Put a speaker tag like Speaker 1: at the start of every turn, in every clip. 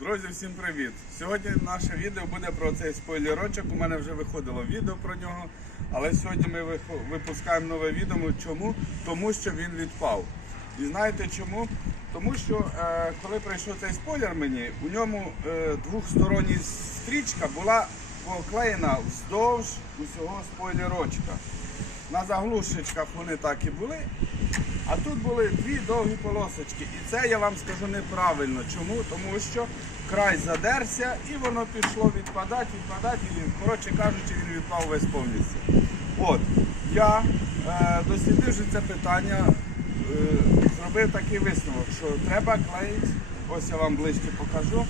Speaker 1: Друзі, всім привіт! Сьогодні наше відео буде про цей спойлерочок. У мене вже виходило відео про нього, але сьогодні ми випускаємо нове відео. Чому? Тому що він відпав. І знаєте чому? Тому що е, коли прийшов цей спойлер мені, у ньому е, двохстороння стрічка була поклеєна вздовж усього спойлерочка. На заглушечках вони так і були, а тут були дві довгі полосочки. І це я вам скажу неправильно. Чому? Тому що край задерся і воно пішло відпадати, відпадати. І, коротше кажучи, він відпав весь повністю. От, я е, дослідивши це питання, е, зробив такий висновок, що треба клеїти, ось я вам ближче покажу.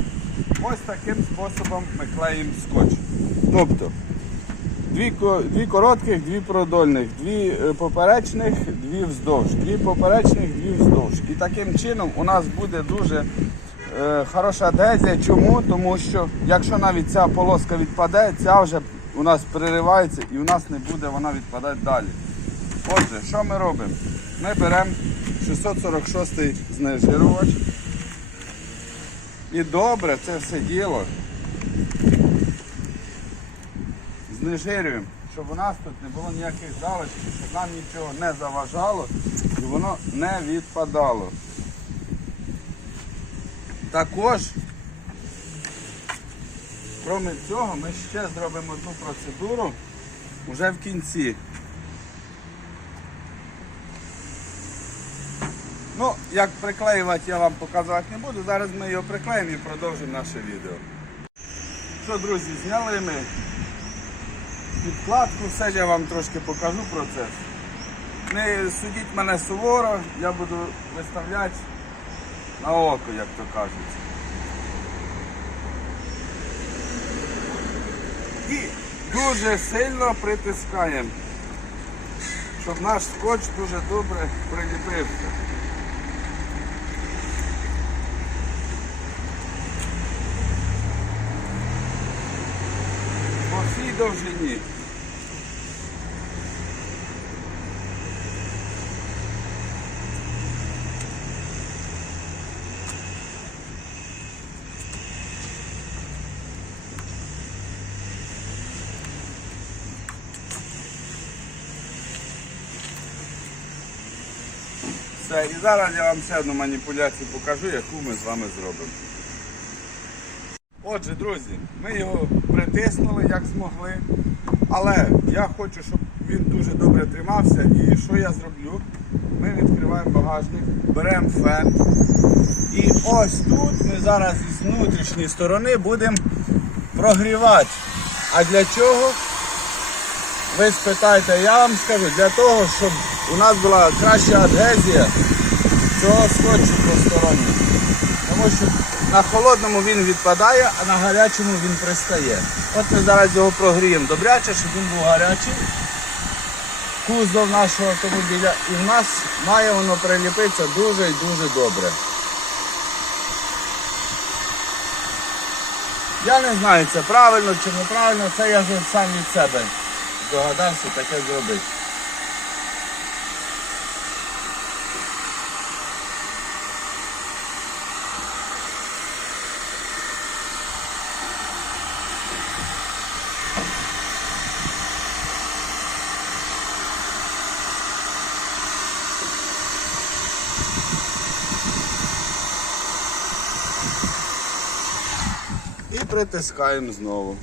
Speaker 1: Ось таким способом ми клеїмо скотч. Тобто, Дві, дві коротких, дві продольних, дві е, поперечних, дві вздовж, дві поперечних, дві вздовж. І таким чином у нас буде дуже е, хороша адгезія. Чому? Тому що якщо навіть ця полоска відпаде, ця вже у нас переривається і у нас не буде вона відпадати далі. Отже, що ми робимо? Ми беремо 646-й знежирувач. І добре це все діло знежирюємо, щоб у нас тут не було ніяких залишків, щоб нам нічого не заважало і воно не відпадало. Також, крім цього, ми ще зробимо одну процедуру вже в кінці. Ну, як приклеювати я вам показувати не буду. Зараз ми його приклеїмо і продовжимо наше відео. Що, друзі, зняли ми підкладку, все я вам трошки покажу процес. Не судіть мене суворо, я буду виставляти на око, як то кажуть. І дуже сильно притискаємо, щоб наш скотч дуже добре приліпився. Довжині. Все, і зараз я вам ще одну маніпуляцію покажу, яку ми з вами зробимо. Отже, друзі, ми його притиснули як змогли. Але я хочу, щоб він дуже добре тримався. І що я зроблю? Ми відкриваємо багажник, беремо фен. І ось тут ми зараз із внутрішньої сторони будемо прогрівати. А для чого? Ви спитаєте, я вам скажу, для того, щоб у нас була краща адгезія цього скотчу постороннього. Тому що на холодному він відпадає, а на гарячому він пристає. От ми зараз його прогріємо добряче, щоб він був гарячий. Кузов нашого автомобіля. І в нас має воно приліпитися дуже і дуже добре. Я не знаю, це правильно чи неправильно, це я вже сам від себе догадався таке зробити. І притискаємо знову.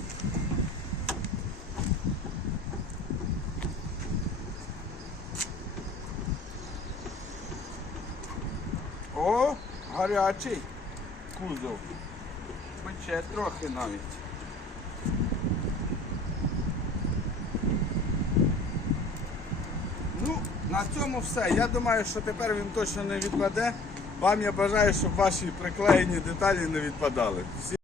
Speaker 1: О, гарячий кузов. Пече трохи навіть. Ну, на цьому все. Я думаю, що тепер він точно не відпаде. Вам я бажаю, щоб ваші приклеєні деталі не відпадали.